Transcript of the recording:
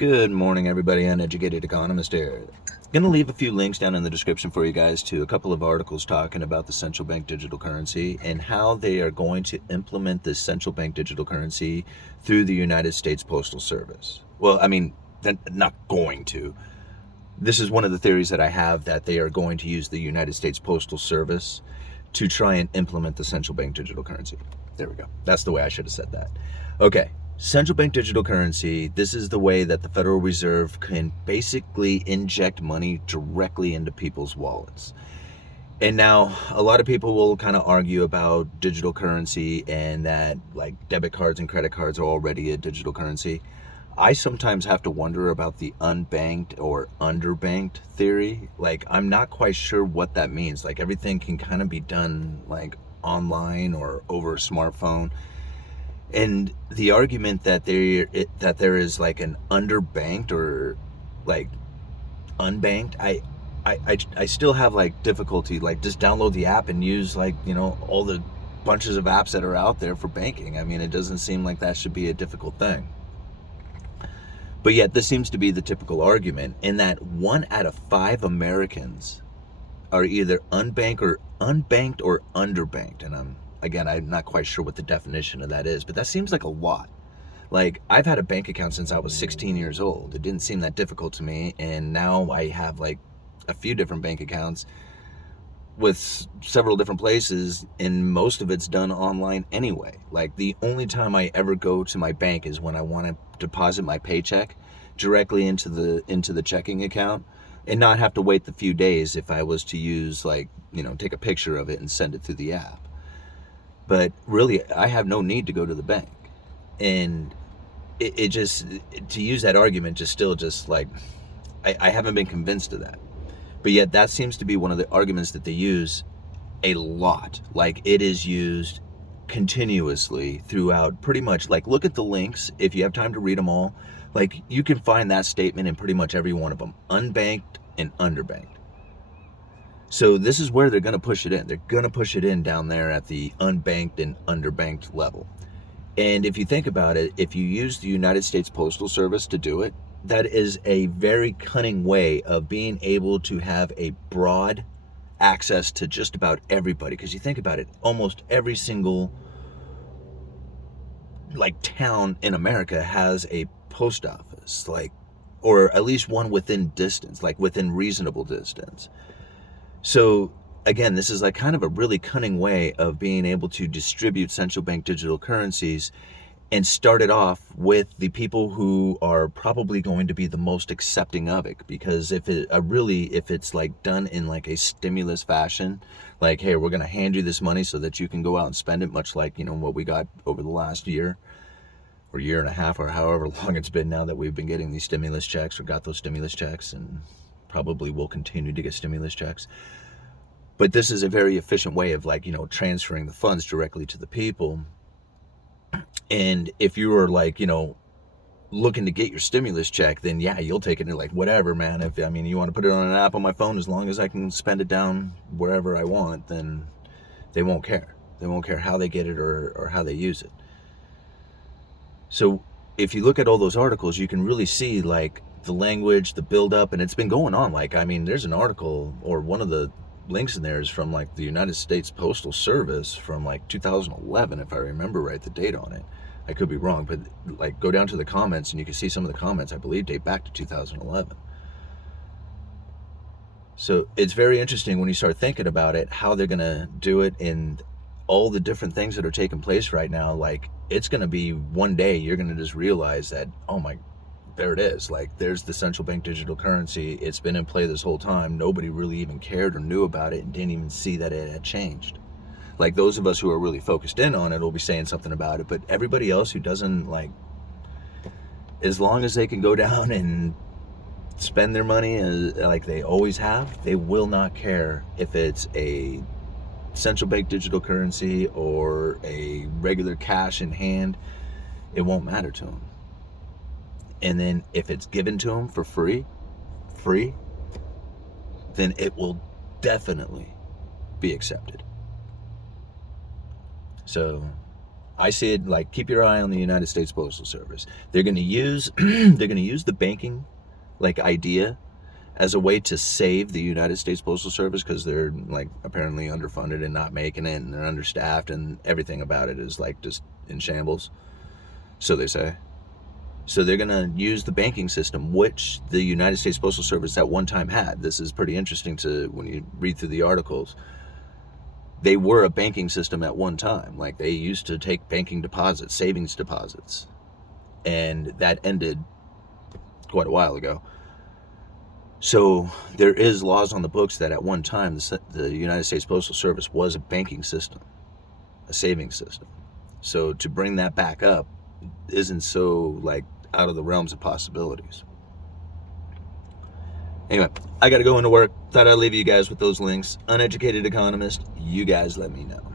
Good morning, everybody. Uneducated Economist here. Going to leave a few links down in the description for you guys to a couple of articles talking about the central bank digital currency and how they are going to implement this central bank digital currency through the United States Postal Service. Well, I mean, they're not going to. This is one of the theories that I have, that they are going to use the United States Postal Service to try and implement the central bank digital currency. There we go. That's the way I should have said that. Okay. Central bank digital currency, this is the way that the Federal Reserve can basically inject money directly into people's wallets. And now a lot of people will kind of argue about digital currency and that like debit cards and credit cards are already a digital currency. I sometimes have to wonder about the unbanked or underbanked theory. Like, I'm not quite sure what that means. Like, everything can kind of be done like online or over a smartphone. And the argument that there is like an underbanked or like unbanked, I still have like difficulty. Like, just download the app and use like, all the bunches of apps that are out there for banking. I mean, it doesn't seem like that should be a difficult thing. But yet this seems to be the typical argument, in that 1 out of 5 Americans are either unbanked or underbanked. And I'm not quite sure what the definition of that is, but that seems like a lot. Like, I've had a bank account since I was 16 years old. It didn't seem that difficult to me. And now I have like a few different bank accounts with several different places, and most of it's done online anyway. Like, the only time I ever go to my bank is when I want to deposit my paycheck directly into the checking account, and not have to wait the few days if I was to use take a picture of it and send it through the app. But really, I have no need to go to the bank. And it just, to use that argument, I haven't been convinced of that. But yet that seems to be one of the arguments that they use a lot. Like, it is used continuously throughout pretty much. Like, look at the links if you have time to read them all. Like, you can find that statement in pretty much every one of them, unbanked and underbanked. So this is where they're going to push it in. They're going to push it in down there at the unbanked and underbanked level. And if you think about it, if you use the United States Postal Service to do it, that is a very cunning way of being able to have a broad access to just about everybody. Because you think about it, almost every single town in America has a post office, or at least one within distance, within reasonable distance. So again, this is kind of a really cunning way of being able to distribute central bank digital currencies, and start it off with the people who are probably going to be the most accepting of it. Because if it's done in a stimulus fashion, like, hey, we're going to hand you this money so that you can go out and spend it, much like what we got over the last year or year and a half, or however long it's been now that we've been getting these stimulus checks, or got those stimulus checks, and probably will continue to get stimulus checks. But this is a very efficient way of transferring the funds directly to the people. And if you were looking to get your stimulus check, then yeah, you'll take it and whatever, man. If you want to put it on an app on my phone, as long as I can spend it down wherever I want, then they won't care. They won't care how they get it or how they use it. So if you look at all those articles, you can really see the language, the buildup, and it's been going on. There's an article, or one of the links in there is from the United States Postal Service from 2011, if I remember right, the date on it. I could be wrong, but go down to the comments and you can see some of the comments, I believe, date back to 2011. So it's very interesting when you start thinking about it, how they're going to do it, and all the different things that are taking place right now. It's going to be one day you're going to just realize that, oh my, there it is. There's the central bank digital currency. It's been in play this whole time. Nobody really even cared or knew about it and didn't even see that it had changed. Those of us who are really focused in on it will be saying something about it, but everybody else who doesn't, as long as they can go down and spend their money like they always have, they will not care if it's a central bank digital currency or a regular cash in hand. It won't matter to them. And then if it's given to them for free, then it will definitely be accepted. So I see it like, keep your eye on the United States Postal Service. They're going to use they're going to use the banking like idea as a way to save the United States Postal Service, because they're like apparently underfunded and not making it, and they're understaffed, and everything about it is like just in shambles. So they say. So they're going to use the banking system, which the United States Postal Service at one time had. This is pretty interesting to when you read through the articles. They were a banking system at one time. Like, they used to take banking deposits, savings deposits. And that ended quite a while ago. So there is laws on the books that at one time the United States Postal Service was a banking system, a savings system. So to bring that back up isn't so like out of the realms of possibilities. Anyway, I got to go into work. Thought I'd leave you guys with those links. Uneducated Economist, you guys let me know.